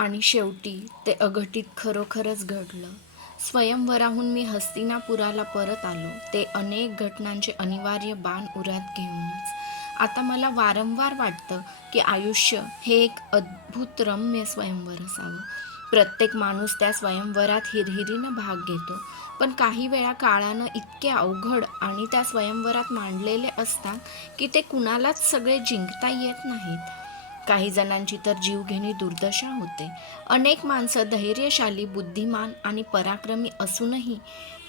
आणि शेवटी ते अघटित खरोखरच घडलं. स्वयंवराहून मी हस्तिनापुराला परत आलो. ते अनेक घटनांचे अनिवार्य बाण उरात घेऊनच. आता मला वारंवार वाटतं की आयुष्य हे एक अद्भुत रम्य स्वयंवर असावं. प्रत्येक माणूस त्या स्वयंवरात हिरहिरीनं भाग घेतो. पण काही वेळा काळानं इतके अवघड आणि त्या स्वयंवरात मांडलेले असतात की ते कुणालाच सगळे जिंकता येत नाहीत. काही जणांची तर जीवघेणी दुर्दशा होते. अनेक माणसं धैर्यशाली बुद्धिमान आणि पराक्रमी असूनही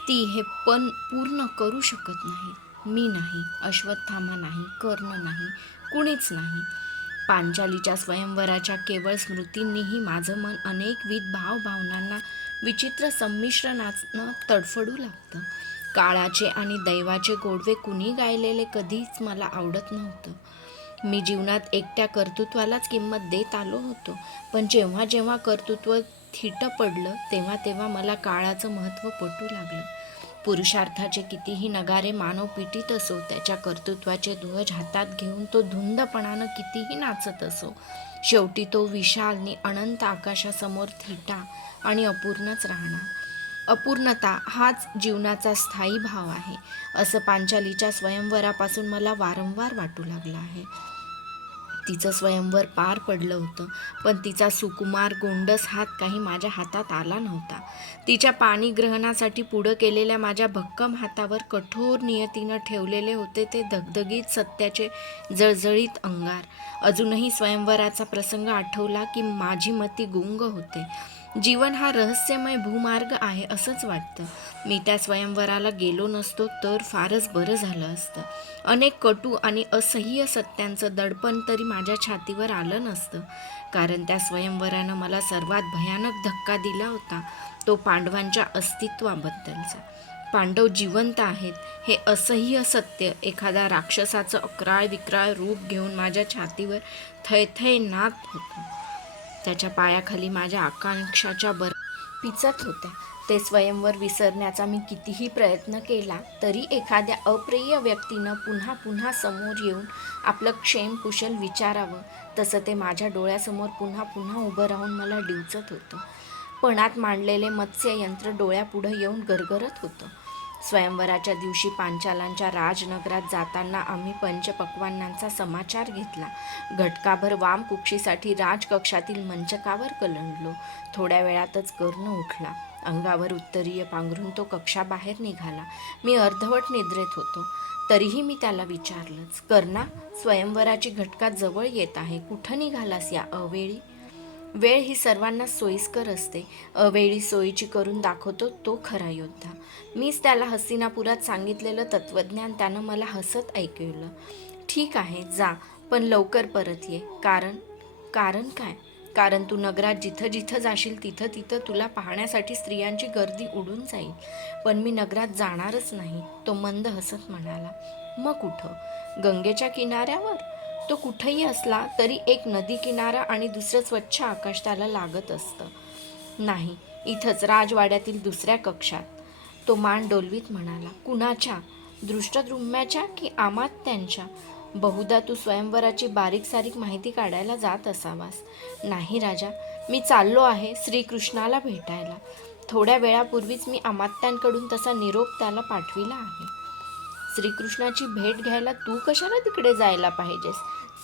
ती हे पण पूर्ण करू शकत नाही मी नाही अश्वत्थामा नाही कर्ण नाही कुणीच नाही. पांचालीच्या स्वयंवराच्या केवळ स्मृतींनीही माझं मन अनेकविध भावभावनांना विचित्र संमिश्रणानं तडफडू लागतं. काळाचे आणि दैवाचे गोडवे कुणी गायलेले कधीच मला आवडत नव्हतं. मी जीवनात एकट्या कर्तृत्वालाच किंमत देत आलो होतो. पण जेव्हा जेव्हा कर्तृत्व थिटं पडलं तेव्हा तेव्हा मला काळाचं महत्त्व पटू लागलं. पुरुषार्थाचे कितीही नगारे मानव पिटीत असो त्याच्या कर्तृत्वाचे ध्वज हातात घेऊन तो धुंदपणानं कितीही नाचत असो शेवटी तो विशाल आणि अनंत आकाशासमोर थिटा आणि अपूर्णच राहणार. अपूर्णता हाच जीवनाचा स्थायी भाव आहे असं पांचालीच्या स्वयंवरापासून मला वारंवार वाटू लागलं आहे. तिचं स्वयंवर पार पडलं होतं पण तिचा सुकुमार गोंडस हात काही माझ्या हातात आला नव्हता. तिच्या पाणीग्रहणासाठी पुढं केलेल्या माझ्या भक्कम हातावर कठोर नियतीनं ठेवलेले होते ते धगधगीत सत्याचे जळजळीत अंगार. अजूनही स्वयंवराचा प्रसंग आठवला की माझी मती गुंग होते. जीवन हा रहस्यमय भूमार्ग आहे असंच वाटतं. मी त्या स्वयंवराला गेलो नसतो तर फारच बरं झालं असतं. अनेक कटू आणि असह्य सत्यांचं दडपण तरी माझ्या छातीवर आलं नसतं. कारण त्या स्वयंवरानं मला सर्वात भयानक धक्का दिला होता तो पांडवांच्या अस्तित्वाबद्दलचा. पांडव जिवंत आहेत हे असह्य सत्य एखादा राक्षसाचं अकराळ विक्राळ रूप घेऊन माझ्या छातीवर थैथै नात होतं. त्याच्या पायाखाली माझ्या आकांक्षाच्या बर पिचत होत्या. ते स्वयंवर विसरण्याचा मी कितीही प्रयत्न केला तरी एखाद्या अप्रिय व्यक्तीनं पुन्हा पुन्हा समोर येऊन आपलं क्षेम कुशल विचारावं. तसं ते माझ्या डोळ्यासमोर पुन्हा पुन्हा उभं राहून मला डिवचत होतं. पणात मांडलेले मत्स्ययंत्र डोळ्यापुढं येऊन गरगरत होतं. स्वयंवराच्या दिवशी पांचालांच्या राजनगरात जाताना आम्ही पंचपक्वानांचा समाचार घेतला. घटकाभर वाम कुक्षीसाठी राजकक्षातील मंचकावर कलंडलो. थोड्या वेळातच कर्ण उठला. अंगावर उत्तरीय पांघरून तो कक्षाबाहेर निघाला. मी अर्धवट निद्रेत होतो. तरीही मी त्याला विचारलंच कर्णा स्वयंवराची घटका जवळ येत आहे. कुठं निघालास या अवेळी? वेळ ही सर्वांना सोयीस्कर असते. अवेळी सोयीची करून दाखवतो तो खरा योद्धा. मीच त्याला हसीनापुरात सांगितलेलं तत्त्वज्ञान त्यानं मला हसत ऐकवलं. ठीक आहे जा पण लवकर परत ये. कारण कारण काय? कारण तू नगरात जिथं जिथं जाशील तिथं तिथं तुला पाहण्यासाठी स्त्रियांची गर्दी उडून जाईल. पण मी नगरात जाणारच नाही तो मंद हसत म्हणाला. मग कुठं? गंगेच्या किनाऱ्यावर? तो कुठंही असला तरी एक नदी किनारा आणि दुसरं स्वच्छ आकाश त्याला लागत असतं. नाही इथंच राजवाड्यातील दुसऱ्या कक्षात. तो मान डोलवीत म्हणाला कुणाच्या? दृष्टद्रुम्याच्या की आमात्यांच्या बहुधा तू स्वयंवराची बारीक सारीक माहिती काढायला जात असावास. नाही राजा मी चाललो आहे श्रीकृष्णाला भेटायला. थोड्या वेळापूर्वीच मी अमात्यांकडून तसा निरोप त्याला पाठविला आहे. श्रीकृष्णाची भेट घ्यायला तू कशाला तिकडे जायला पाहिजेस?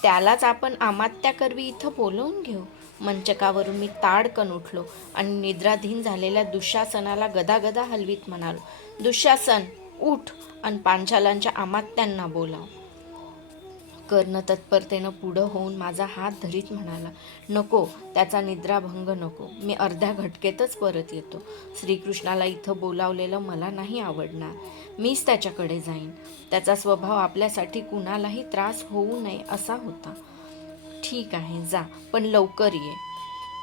त्यालाच आपण अमात्याकरवी इथं बोलवून घेऊ. मंचकावरून मी ताडकन उठलो आणि निद्राधीन झालेल्या दुःशासनाला गदागदा हलवीत म्हणालो दुःशासन उठ आणि पांचालांच्या आमात्यांना बोलाव. कर्ण तत्परतेनं पुढं होऊन माझा हात धरीत म्हणाला नको त्याचा निद्राभंग नको. मी अर्ध्या घटकेतच परत येतो. श्रीकृष्णाला इथं बोलावलेलं मला नाही आवडणार. मीच त्याच्याकडे जाईन. त्याचा स्वभाव आपल्यासाठी कुणालाही त्रास होऊ नये असा होता. ठीक आहे जा पण लवकर ये.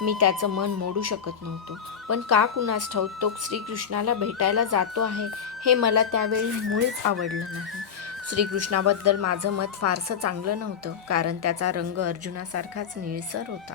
मी त्याचं मन मोडू शकत नव्हतो. पण का कुणास ठाऊक तो श्रीकृष्णाला भेटायला जातो आहे हे मला त्यावेळी मुळीच आवडलं नाही. श्रीकृष्णाबद्दल माझं मत फारसं चांगलं नव्हतं कारण त्याचा रंग अर्जुनासारखाच निळसर होता.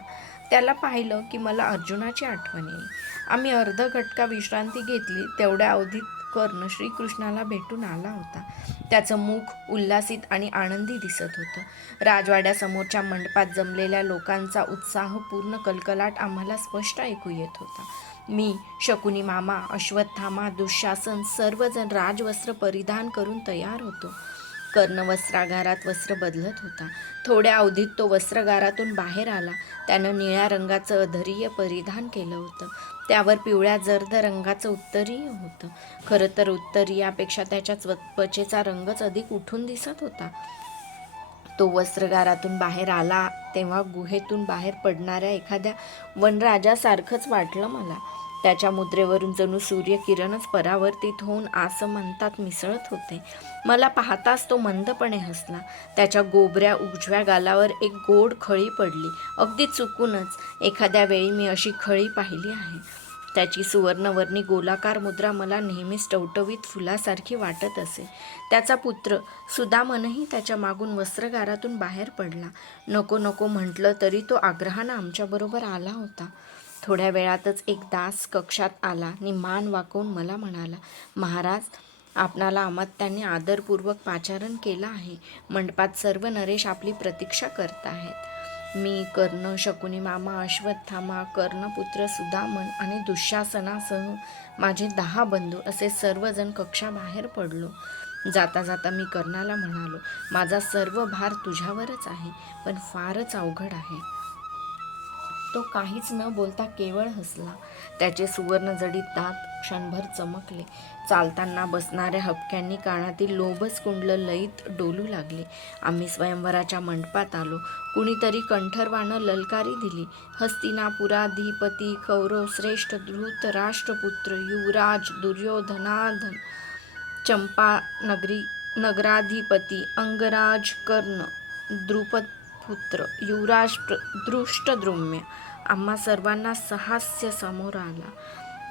त्याला पाहिलं की मला अर्जुनाची आठवण येईल. आम्ही अर्ध घटका विश्रांती घेतली तेवढ्या अवधीत कर्ण श्रीकृष्णाला भेटून आला होता. त्याचं मुख उल्हासित आणि आनंदी दिसत होतं. राजवाड्यासमोरच्या मंडपात जमलेल्या लोकांचा उत्साहपूर्ण कलकलाट आम्हाला स्पष्ट ऐकू येत होता. मी शकुनी मामा अश्वत्थामा दुःशासन सर्वजण राजवस्त्र परिधान करून तयार होतो. कर्ण वस्त्रागारात वस्त्र बदलत होता. थोड्या अवधीत तो वस्त्रगारातून बाहेर आला. त्यानं निळ्या रंगाचं अधरीय परिधान केलं होतं. त्यावर पिवळ्या जर्द रंगाचं उत्तरीय होतं. खरं तर उत्तरीयापेक्षा त्याच्या त्व- त्वचेचा रंगच अधिक उठून दिसत होता. तो वस्त्रगारातून बाहेर आला तेव्हा गुहेतून बाहेर पडणाऱ्या एखाद्या वनराजासारखंच वाटलं मला. त्याच्या मुद्रेवरून जणू सूर्यकिरणच परावर्तित होऊन असं म्हणतात मिसळत होते. मला पाहताच तो मंदपणे हसला. त्याच्या गोबऱ्या उजव्या गालावर एक गोड खळी पडली. अगदी चुकूनच एखाद्या वेळी मी अशी खळी पाहिली आहे. त्याची सुवर्णवर्णी गोलाकार मुद्रा मला नेहमीच टवटवीत फुलासारखी वाटत असे. त्याचा पुत्र सुदामनही त्याच्या मागून वस्त्रगारातून बाहेर पडला. नको नको म्हटलं तरी तो आग्रहानं आमच्याबरोबर आला होता. थोड्या वेळातच एक दास कक्षात आला आणि मान वाकवून मला म्हणाला महाराज आपणाला अमात्यांनी आदरपूर्वक पाचारण केलं आहे. मंडपात सर्व नरेश आपली प्रतीक्षा करत आहेत. मी कर्ण शकुनी मामा अश्वत्थामा कर्णपुत्र सुदामन आणि दुःशासनासह माझे दहा बंधू असे सर्वजण कक्षाबाहेर पडलो. जाता जाता मी कर्णाला म्हणालो माझा सर्व भार तुझ्यावरच आहे पण फारच अवघड आहे. तो काहीच न बोलता केवळ हसला. त्याचे सुवर्ण जडित दात क्षणभर चमकले. चालताना बसणाऱ्या हपक्यांनी कानातील लोभच कुंडलं लईत डोलू लागले. आम्ही स्वयंवराच्या मंडपात आलो. कुणीतरी कंठरवानं ललकारी दिली. हस्तिनापुराधिपती कौरव श्रेष्ठ धृत राष्ट्रपुत्र युवराज दुर्योधनाधन चंपा नगरी नगराधिपती अंगराज कर्ण द्रुपद पुत्र युवराज दृष्टद्रुम्य. आम्हा सर्वांना सहास्य समोर आला.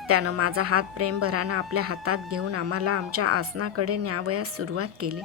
त्यानं माझा हात प्रेमभरानं आपल्या हातात घेऊन आम्हाला आमच्या आसनाकडे न्यावयास सुरुवात केली.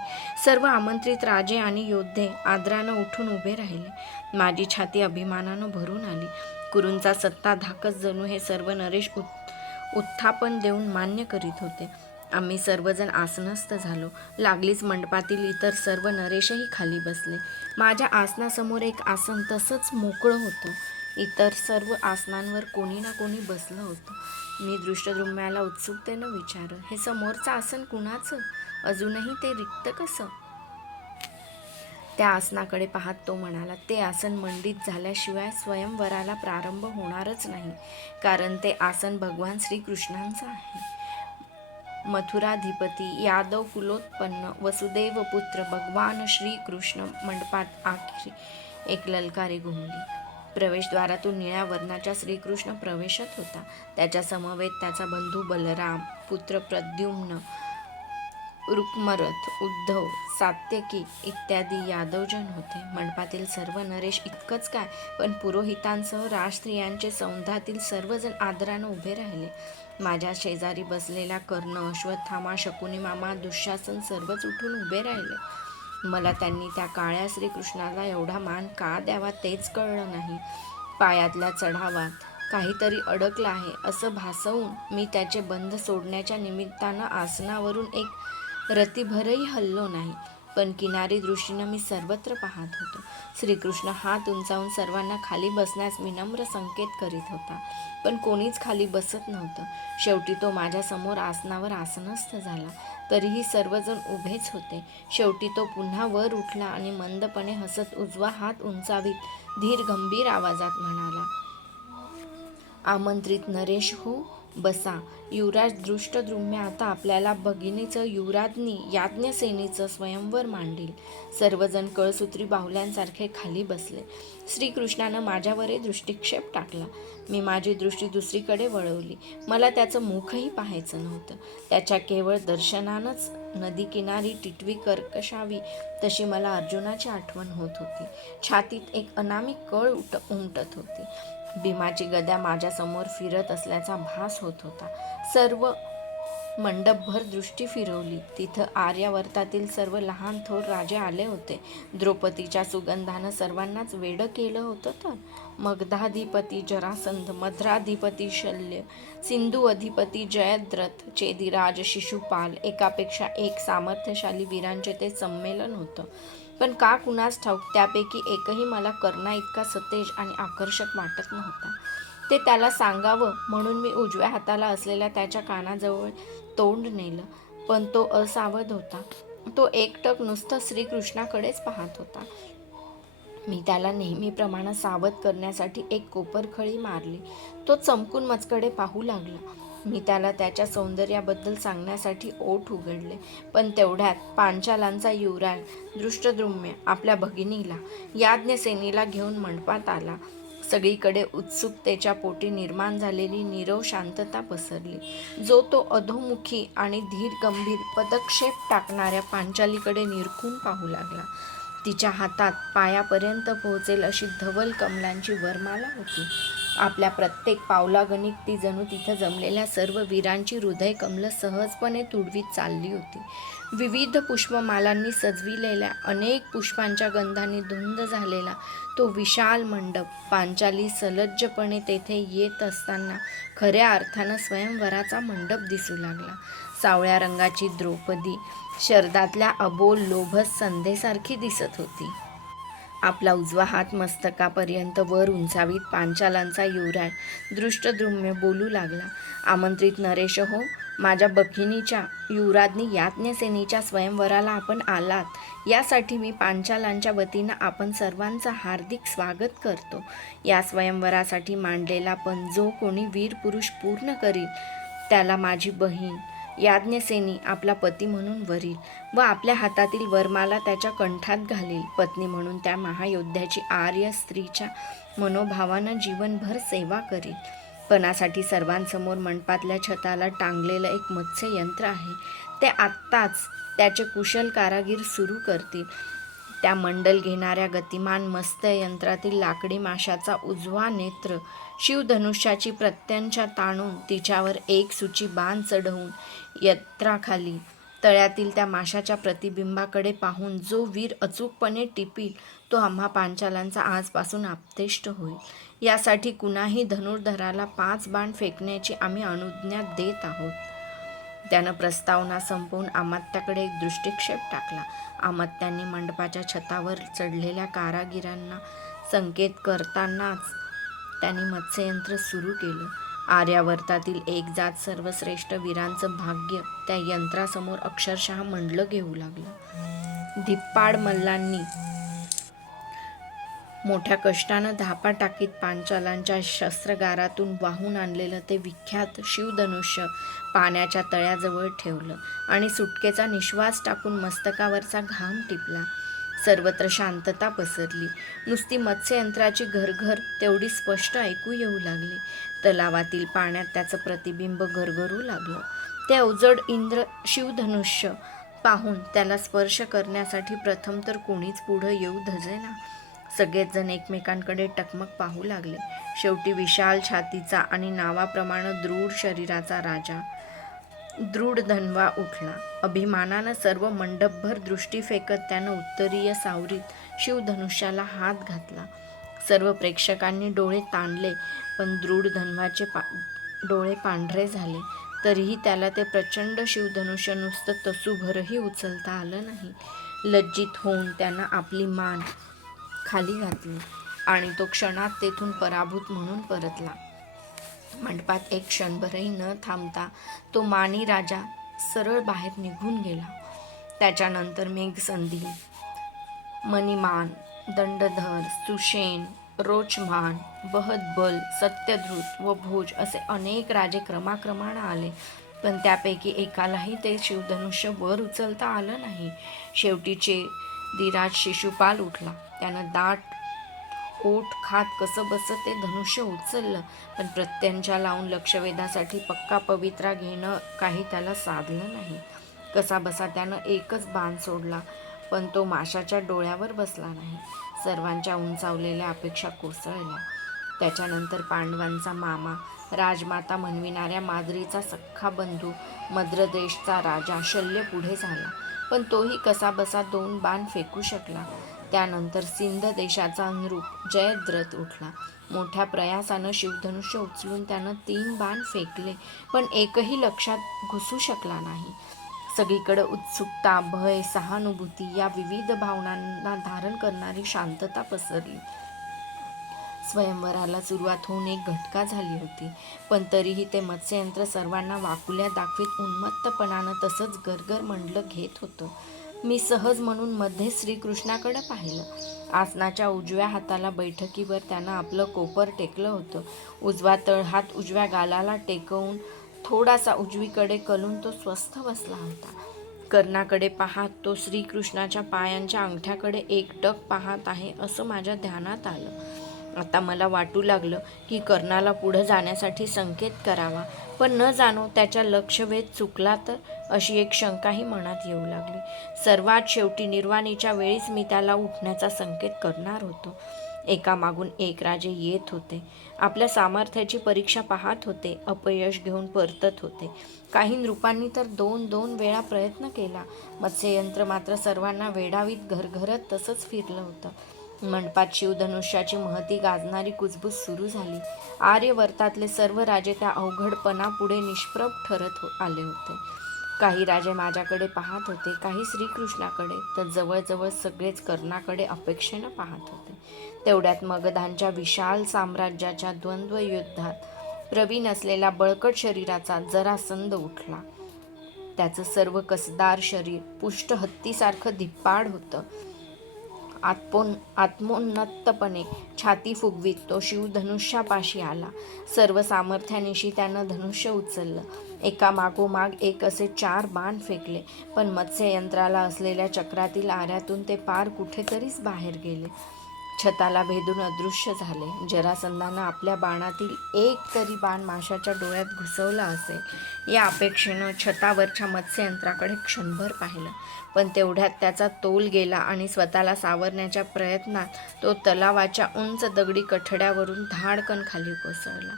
सर्व आमंत्रित राजे आणि योद्धे आदरानं उठून उभे राहिले. माझी छाती अभिमानानं भरून आली. कुरूंचा सत्ता धाकच जणू हे सर्व नरेश उत् उत्थापन देऊन मान्य करीत होते. आम्ही सर्वजण आसनस्थ झालो. लागलीच मंडपातील इतर सर्व नरेशही खाली बसले. माझ्या आसनासमोर एक आसन तसंच मोकळं होतं. इतर सर्व आसनांवर कोणी ना कोणी बसलं होतं. मी दृष्टद्रुम्याला उत्सुकतेनं विचार हे समोरचं आसन कुणाचं? अजूनही ते रिक्त कसं? त्या आसनाकडे पाहत तो म्हणाला ते आसन मंडित झाल्याशिवाय स्वयंवराला प्रारंभ होणारच नाही कारण ते आसन भगवान श्रीकृष्णांचं आहे. मथुराधिपती यादव कुलोत्पन्न वसुदेव पुत्र भगवान श्रीकृष्ण मंडपात आखरी एक ललकारी घुमली प्रवेशद्वारातून निळ्या वर्णाच्या श्रीकृष्ण प्रवेशत होता. त्याच्या समवेत त्याचा बंधू बलराम पुत्र प्रद्युम्न रुक्मरथ उद्धव सात्यकी इत्यादी यादवजन होते. मंडपातील सर्व नरेश इतकंच काय पण पुरोहितांसह राजस्त्रियांचे सौंधातील सर्वजण आदरानं उभे राहिले. माझ्या शेजारी बसलेला कर्ण अश्वत्थामा शकुनी मामा दुःशासन सर्वच उठून उभे राहिले. मला त्यांनी त्या काळ्या श्रीकृष्णाला एवढा मान का द्यावा तेच कळलं नाही. पायातल्या चढावात काहीतरी अडकलं आहे असं भासवून मी त्याचे बंध सोडण्याच्या निमित्तानं आसनावरून एक रतीभरही हल्लो नाही. पण किनारी दृष्टीनं मी सर्वत्र पाहत होतो. श्रीकृष्ण हात उंचावून सर्वांना खाली बसण्यास विनम्र संकेत करीत होता. पण कोणीच खाली बसत नव्हतं. शेवटी तो माझ्यासमोर आसनावर आसनस्थ झाला. तरीही सर्वजण उभेच होते. शेवटी तो पुन्हा वर उठला आणि मंदपणे हसत उजवा हात उंचावीत धीर गंभीर आवाजात म्हणाला आमंत्रित नरेश हो बसा. युवराज दृष्टद्रुम्य आता आपल्याला भगिनीचं युवराज्ञी याज्ञसेनीचं स्वयंवर मांडील. सर्वजण कळसूत्री बाहुल्यांसारखे खाली बसले. श्रीकृष्णानं माझ्यावरही दृष्टिक्षेप टाकला. मी माझी दृष्टी दुसरीकडे वळवली. मला त्याचं मुखही पाहायचं नव्हतं. त्याच्या केवळ दर्शनानंच नदी किनारी टिटवी कर्कशावी तशी मला अर्जुनाची आठवण होत होती. छातीत एक अनामिक कळ उट उमटत होती. भीमाची गदा माझ्यासमोर फिरत असल्याचा भास होत होता. सर्व मंडपभर दृष्टी फिरवली. तिथं आर्यावर्तातील सर्व लहान थोर राजे आले होते. द्रौपदीच्या सुगंधानं सर्वांनाच वेडं केलं होतं तर? मगधाधिपती जरासंध मद्राधिपती शल्य सिंधू अधिपती जयद्रथ चेदिराज शिशुपाल एकापेक्षा एक सामर्थ्यशाली वीरांचे ते संमेलन होतं. पण का कुणास ठाऊक त्यापैकी एकही मला करणा इतका सतेज आणि आकर्षक वाटत नव्हता. ते त्याला सांगावं म्हणून मी उजव्या हाताला असलेल्या त्याच्या कानाजवळ तोंड नेलं पण तो असावध होता. तो एकटक नुसतं श्रीकृष्णाकडेच पाहत होता. मी त्याला नेहमीप्रमाणे सावध करण्यासाठी एक कोपरखळी मारली. तो चमकून मचकडे पाहू लागला. मी त्याला त्याच्या सौंदर्याबद्दल सांगण्यासाठी ओठ उघडले. पण तेवढ्यात पांचालांचा युवराज दृष्टद्रुम्य आपल्या भगिनीला याज्ञसेनीला घेऊन मंडपात आला. सगळीकडे उत्सुकतेच्या पोटी निर्माण झालेली नीरव शांतता पसरली. जो तो अधोमुखी आणि धीर गंभीर पदक्षेप टाकणाऱ्या पांचालीकडे निरखून पाहू लागला. तिच्या हातात पायापर्यंत पोहोचेल अशी धवल कमलांची वरमाला होती. आपल्या प्रत्येक पावलागणिक ती जणू तिथं जमलेल्या सर्व वीरांची हृदय कमलं सहजपणे तुडवीत चालली होती. विविध पुष्पमालांनी सजविलेल्या अनेक पुष्पांच्या गंधाने धुंद झालेला तो विशाल मंडप पांचाली सलज्जपणे तेथे येत असताना खऱ्या अर्थानं स्वयंवराचा मंडप दिसू लागला. सावळ्या रंगाची द्रौपदी शरदातल्या अबोल लोभस संधेसारखी दिसत होती. आपला उजवा हात मस्तकापर्यंत वर उंचावीत पांचालांचा युवराज दृष्टद्रुम्य बोलू लागला. आमंत्रित नरेश हो माझ्या बखिनीच्या युवराज्ञी याज्ञसेनीच्या स्वयंवराला आपण आलात. यासाठी मी पांचालांच्या वतीनं आपण सर्वांचा हार्दिक स्वागत करतो. या स्वयंवरासाठी मांडलेला पण जो कोणी वीर पुरुष पूर्ण करील त्याला माझी बहीण याज्ञसेनी आपला पती म्हणून वरील व आपल्या हातातील वर्माला त्याच्या कंठात घालील. पत्नी म्हणून त्या महायोद्ध्याची आर्य स्त्रीच्या मनोभावानं जीवनभर सेवा करील. पणासाठी सर्वांसमोर मंडपातल्या छताला टांगलेलं एक मत्स्ययंत्र आहे. ते आत्ताच त्याचे कुशल कारागीर सुरू करतील. त्या मंडल घेणाऱ्या गतिमान मस्त यंत्रातील लाकडी माशाचा उजवा नेत्र शिवधनुष्याची प्रत्यंच्या ताणून तिच्यावर एक सुची बाण चढवून यत्राखाली तळ्यातील त्या माशाच्या प्रतिबिंबाकडे पाहून जो वीर अचूकपणे टिपील तो आम्हा पांचालांचा आजपासून आपतेष्ट होईल. यासाठी कुणाही धनुर्धराला पाच बाण फेकण्याची आम्ही अनुज्ञा देत आहोत. त्यानं प्रस्तावना संपवून अमात्याकडे एक दृष्टिक्षेप टाकला. आमात्यांनी मंडपाच्या छतावर चढलेल्या कारागिरांना संकेत करतानाच त्यांनी मत्स्ययंत्र सुरू केलं. आर्यावर्तातील एक जात सर्वश्रेष्ठ वीरांचं भाग्य त्या यंत्रासमोर अक्षरशः मंडलं घेऊ लागलं. धिप्पाड मल्लांनी मोठ्या कष्टानं धापा टाकीत पांचालांच्या शस्त्रगारातून वाहून आणलेलं ते विख्यात शिवधनुष्य पाण्याच्या तळ्याजवळ ठेवलं आणि सुटकेचा निश्वास टाकून मस्तकावरचा घाम टिपला. सर्वत्र शांतता पसरली. नुसती मत्स्ययंत्राची घरघर तेवढी स्पष्ट ऐकू येऊ लागली. तलावातील पाण्यात त्याचं प्रतिबिंब घरघरू लागलं. ते अवजड इंद्र शिवधनुष्य पाहून त्याला स्पर्श करण्यासाठी प्रथम तर कोणीच पुढं येऊ धजेना. सगळेच जण एकमेकांकडे टकमक पाहू लागले. शेवटी विशाल छातीचा आणि नावाप्रमाणे दृढ शरीराचा राजा दृढ धनवा उठला. अभिमानानं सर्व मंडपभर दृष्टी फेकत त्यानं उत्तरीय सावरीत शिवधनुष्याला हात घातला. सर्व प्रेक्षकांनी डोळे ताणले पण दृढ धनवाचे पा डोळे पांढरे झाले. तरीही त्याला ते प्रचंड शिवधनुष्य नुसतं तसूभरही उचलता आलं नाही. लज्जित होऊन त्यानं आपली मान खाली घातली आणि तो क्षणात तेथून पराभूत म्हणून परतला. मंडपात एक क्षणभरही न थांबता तो मानी राजा सरळ बाहेर निघून गेला. त्याच्यानंतर मेघसंधी मणिमान दंडधर सुशेन रोचमान बहदबल सत्यध्रुत व भोज असे अनेक राजे क्रमाक्रमानं आले. पण त्यापैकी एकालाही ते शिवधनुष्य वर उचलता आलं नाही. शेवटीचे दिराज शिशुपाल उठला. त्यानं दाट ओठ खात कसं बसं ते धनुष्य उचललं. पण प्रत्यंच्या लावून लक्षवेधासाठी पक्का पवित्रा घेणं काही त्याला साधलं नाही. कसा बसा त्यानं एकच बाण सोडला पण तो माशाच्या डोळ्यावर बसला नाही. सर्वांच्या उंचावलेल्या अपेक्षा कोसळल्या. त्याच्यानंतर पांडवांचा मामा राजमाता म्हणविणाऱ्या माद्रीचा सख्खा बंधू मद्रदेशचा राजा शल्य पुढे झाला. पण तोही कसाबसा दोन बाण फेकू शकला. त्यानंतर सिंध देशाचा नृप जयद्रथ उठला. मोठ्या प्रयासानं शिवधनुष्य उचलून त्यानं तीन बाण फेकले पण एकही लक्षात घुसू शकला नाही. सगळीकडे उत्सुकता भय सहानुभूती या विविध भावनांना धारण करणारी शांतता पसरली. स्वयंवराला सुरुवात होऊन एक घटका झाली होती पण तरीही ते मत्स्ययंत्र सर्वांना वाकुल्या दाखवीत उन्मत्तपणानं तसंच गरगर मंडलं घेत होतं. मी सहज म्हणून मध्ये श्रीकृष्णाकडे पाहिलं. आसनाच्या उजव्या हाताला बैठकीवर त्यानं आपलं कोपर टेकलं होतं. उजवा तळहात उजव्या गालाला टेकवून थोडासा उजवीकडे कलून तो स्वस्थ बसला होता. कर्णाकडे पाहात तो श्रीकृष्णाच्या पायांच्या अंगठ्याकडे एकटक पाहत आहे असं माझ्या ध्यानात आलं. आता मला वाटू लागलं की कर्णाला पुढं जाण्यासाठी संकेत करावा. पण न जाणो त्याच्या लक्षवेध चुकला तर अशी एक शंकाही मनात येऊ लागली. सर्वात शेवटी निर्वाणीच्या वेळीच मी त्याला उठण्याचा संकेत करणार होतो. एकामागून एक राजे येत होते. आपल्या सामर्थ्याची परीक्षा पाहत होते. अपयश घेऊन परतत होते. काही नृपांनी तर दोन दोन वेळा प्रयत्न केला. मत्स्ययंत्र मात्र सर्वांना वेडावीत घरघरत तसंच फिरलं होतं. मंडपात शिवधनुष्याची महती गाजणारी कुजबूज सुरू झाली. आर्यवर्तातले सर्व राजे त्या अवघडपणापुढे निष्प्रभ ठरत हो आले होते. काही राजे माझ्याकडे पाहत होते काही श्रीकृष्णाकडे तर जवळजवळ सगळेच कर्णाकडे अपेक्षेनं पाहत होते. तेवढ्यात मगधांच्या विशाल साम्राज्याच्या द्वंद्व युद्धात प्रवीण असलेला बळकट शरीराचा जरासंध उठला. त्याचं सर्व कसदार शरीर पुष्ट हत्तीसारखं धिप्पाड होतं. आत्मोन आत्मोन्नतपणे छाती फुगवीत. तो शिवधनुष्यापाशी आला. सर्व सामर्थ्यानिशी त्यानं धनुष्य उचललं. एका मागोमाग एक असे चार बाण फेकले. पण मत्स्ययंत्राला असलेल्या चक्रातील आऱ्यातून ते पार कुठेतरीच बाहेर गेले. छताला भेदून अदृश्य झाले. जरासंधानं आपल्या बाणातील एक तरी बाण माशाच्या डोळ्यात घुसवला असेल. या अपेक्षेनं छतावरच्या मत्स्ययंत्राकडे क्षणभर पाहिलं. पण तेवढ्यात त्याचा तोल गेला आणि स्वतःला सावरण्याच्या प्रयत्नात तो तलावाच्या उंच दगडी कठड्यावरून धाडकन खाली कोसळला.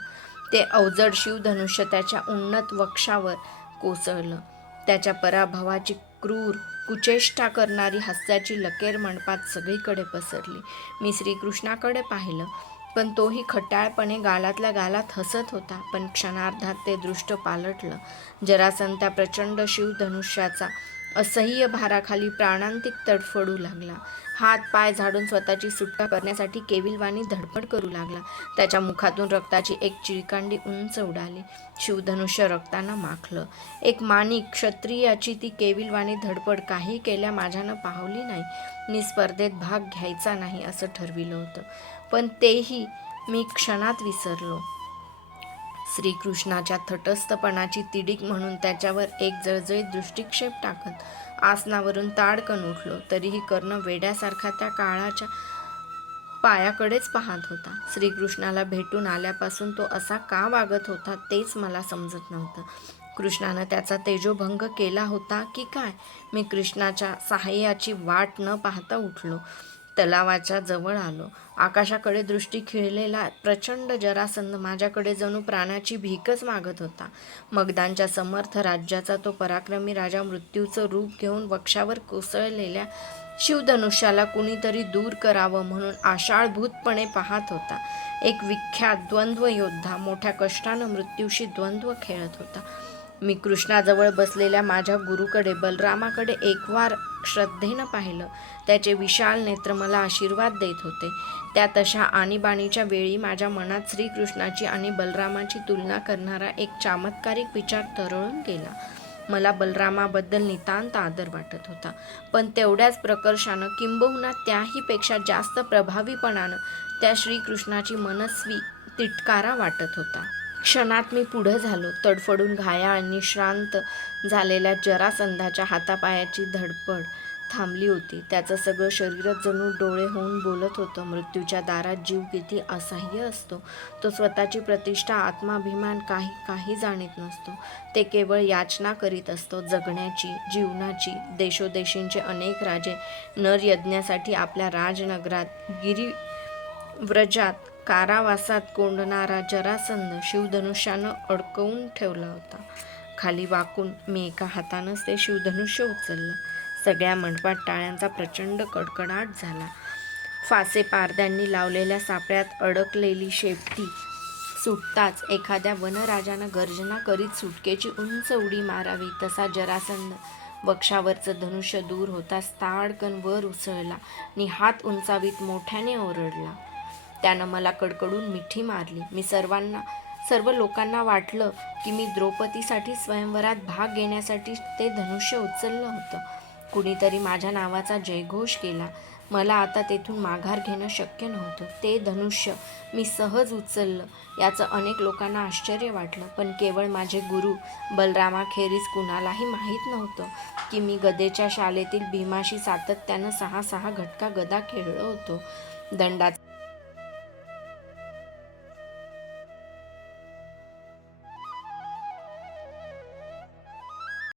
ते अवजड शिवधनुष्य त्याच्या उन्नत वक्षावर कोसळलं. त्याच्या पराभवाची क्रूर कुचेष्टा करणारी हास्याची लकेर मंडपात सगळीकडे पसरली. मी श्रीकृष्णाकडे पाहिलं पण तोही खटाळपणे गालातल्या गालात हसत होता. पण क्षणार्धात ते दृष्ट पालटलं. जरासन त्या प्रचंड शिवधनुष्याचा असह्य भाराखाली प्राणांतिक तडफडू लागला. हात पाय झाडून स्वतःची सुटका करण्यासाठी केविलवाणी धडपड करू लागला. त्याच्या मुखातून रक्ताची एक चिळकांडी उंच उडाली. शिवधनुष्य रक्तानं माखलं. एक माणिक क्षत्रियाची ती केविलवाणी धडपड काही केल्या माझ्यानं पाहवली नाही. मी स्पर्धेत भाग घ्यायचा नाही असं ठरविलं होतं. पण तेही मी क्षणात विसरलो. श्रीकृष्णाच्या थटस्थपणाची तिडीक म्हणून त्याच्यावर एक जळजळीत दृष्टिक्षेप टाकत आसनावरून ताडकन उठलो. तरीही कर्ण वेड्यासारखा त्या काळाच्या पायाकडेच पाहत होता. श्रीकृष्णाला भेटून आल्यापासून तो असा का वागत होता तेच मला समजत नव्हतं. कृष्णानं त्याचा तेजोभंग केला होता की काय? मी कृष्णाच्या सहाय्याची वाट न पाहता उठलो. तलावाच्या जवळ आलो. आकाशाकडे दृष्टी खिळलेला प्रचंड जरासंध माझ्याकडे जणू प्राणाची भीकच मागत होता. मगदांच्या समर्थ राज्याचा तो पराक्रमी राजा मृत्यूचं रूप घेऊन वक्षावर कोसळलेल्या शिवधनुष्याला कुणीतरी दूर करावं म्हणून आषाढभूतपणे पाहत होता. एक विख्यात द्वंद्व योद्धा मोठ्या कष्टानं मृत्यूशी द्वंद्व खेळत होता. मी कृष्णाजवळ बसलेल्या माझ्या गुरुकडे बलरामाकडे एकवार श्रद्धेनं पाहिलं. त्याचे विशाल नेत्र मला आशीर्वाद देत होते. त्या तशा आणीबाणीच्या वेळी माझ्या मनात श्रीकृष्णाची आणि बलरामाची तुलना करणारा एक चामत्कारिक विचार तरळून गेला. मला बलरामाबद्दल नितांत आदर वाटत होता. पण तेवढ्याच प्रकर्षानं किंबहुना त्याहीपेक्षा जास्त प्रभावीपणानं त्या श्रीकृष्णाची मनस्वी तिटकारा वाटत होता. क्षणात मी पुढं झालो. तडफडून घायाळ श्रांत झालेल्या जरासंधाच्या हातापायाची धडपड थांबली होती. त्याचं सगळं शरीरच जणू डोळे होऊन बोलत होतं. मृत्यूच्या दारात जीव किती असह्य असतो? तो स्वतःची प्रतिष्ठा आत्माभिमान काही काही जाणीत नसतो. ते केवळ याचना करीत असतो. जगण्याची जीवनाची देशोदेशींचे अनेक राजे नर यज्ञासाठी आपल्या राजनगरात गिरी व्रजात कारावासात कोंडणारा जरासंध शिवधनुष्यानं अडकवून ठेवला होता. खाली वाकून मी एका हातानंच ते शिवधनुष्य उचललं. सगळ्या मंडपात टाळ्यांचा प्रचंड कडकडाट झाला. फासे पारद्यांनी लावलेल्या सापळ्यात अडकलेली शेपटी सुटताच एखाद्या वनराजानं गर्जना करीत सुटकेची उंच उडी मारावी तसा जरासंध वक्षावरचं धनुष्य दूर होताच ताडकन वर उसळला. आणि हात उंचावीत मोठ्याने ओरडला. त्यानं मला कडकडून मिठी मारली. मी सर्वांना सर्व लोकांना वाटलं की मी द्रौपदीसाठी स्वयंवरात भाग घेण्यासाठी ते धनुष्य उचललं होतं. कुणीतरी माझ्या नावाचा जयघोष केला. मला आता तेथून माघार घेणं शक्य नव्हतं. ते धनुष्य मी सहज उचललं. याचं अनेक लोकांना आश्चर्य वाटलं. पण केवळ माझे गुरु बलरामाखेरीज कुणालाही माहीत नव्हतं की मी गदेच्या शालेतील भीमाशी सातत्यानं सहा सहा घटका गदा खेळलो होतो. दंडाचा